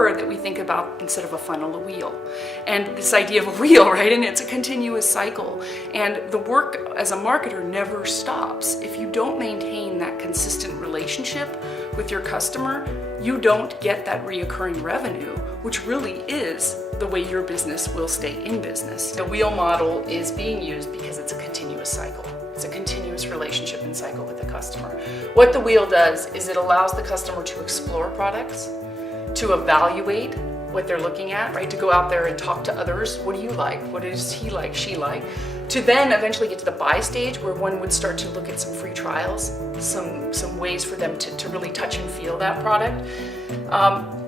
prefer that we think about, instead of a funnel, a wheel. And this idea of a wheel, right? And it's a continuous cycle. And the work as a marketer never stops. If you don't maintain that consistent relationship with your customer, you don't get that reoccurring revenue, which really is the way your business will stay in business. The wheel model is being used because it's a continuous cycle. It's a continuous relationship and cycle with the customer. What the wheel does is it allows the customer to explore products, to evaluate what they're looking at, right? To go out there and talk to others. What do you like? What does he like, she like? To then eventually get to the buy stage, where one would start to look at some free trials, some ways for them to really touch and feel that product.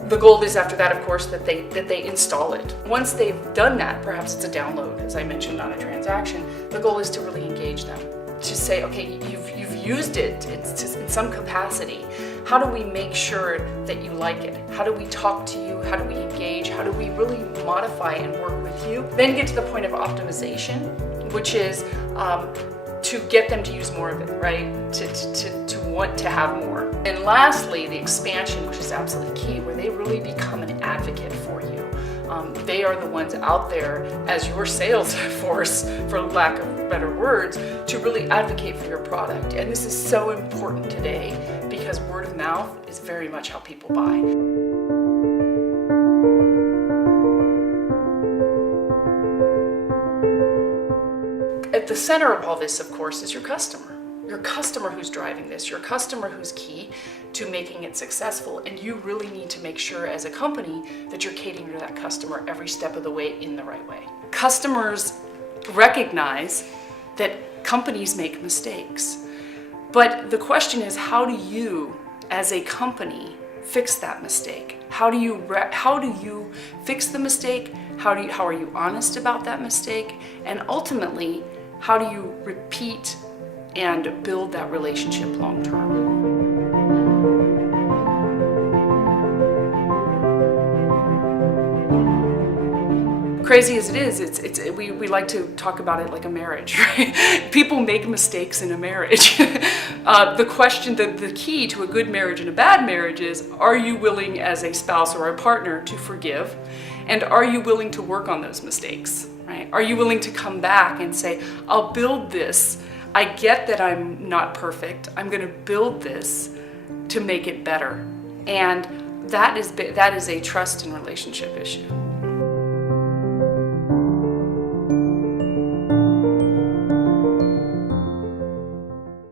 The goal is, after that, of course, that they install it. Once they've done that, perhaps it's a download, as I mentioned, on a transaction, the goal is to really engage them. To say, okay, you've used it in some capacity. How do we make sure that you like it? How do we talk to you? How do we engage? How do we really modify and work with you? Then get to the point of optimization, which is to get them to use more of it, right? To want to have more. And lastly, the expansion, which is absolutely key, where they really become an advocate for you. They are the ones out there as your sales force, for lack of better words, to really advocate for your product. And this is so important today because word of mouth is very much how people buy. At the center of all this, of course, is your customer. Your customer who's driving this, your customer who's key to making it successful. And you really need to make sure as a company that you're catering to that customer every step of the way in the right way. Customers recognize that companies make mistakes. But the question is, how do you, as a company, fix that mistake? How do you fix the mistake? How are you honest about that mistake? And ultimately, how do you repeat and build that relationship long term? Crazy as it is, we like to talk about it like a marriage, right? People make mistakes in a marriage. The question, the key to a good marriage and a bad marriage is, are you willing as a spouse or a partner to forgive? And are you willing to work on those mistakes, right? Are you willing to come back and say, I'll build this. I get that I'm not perfect. I'm going to build this to make it better. And that is a trust and relationship issue.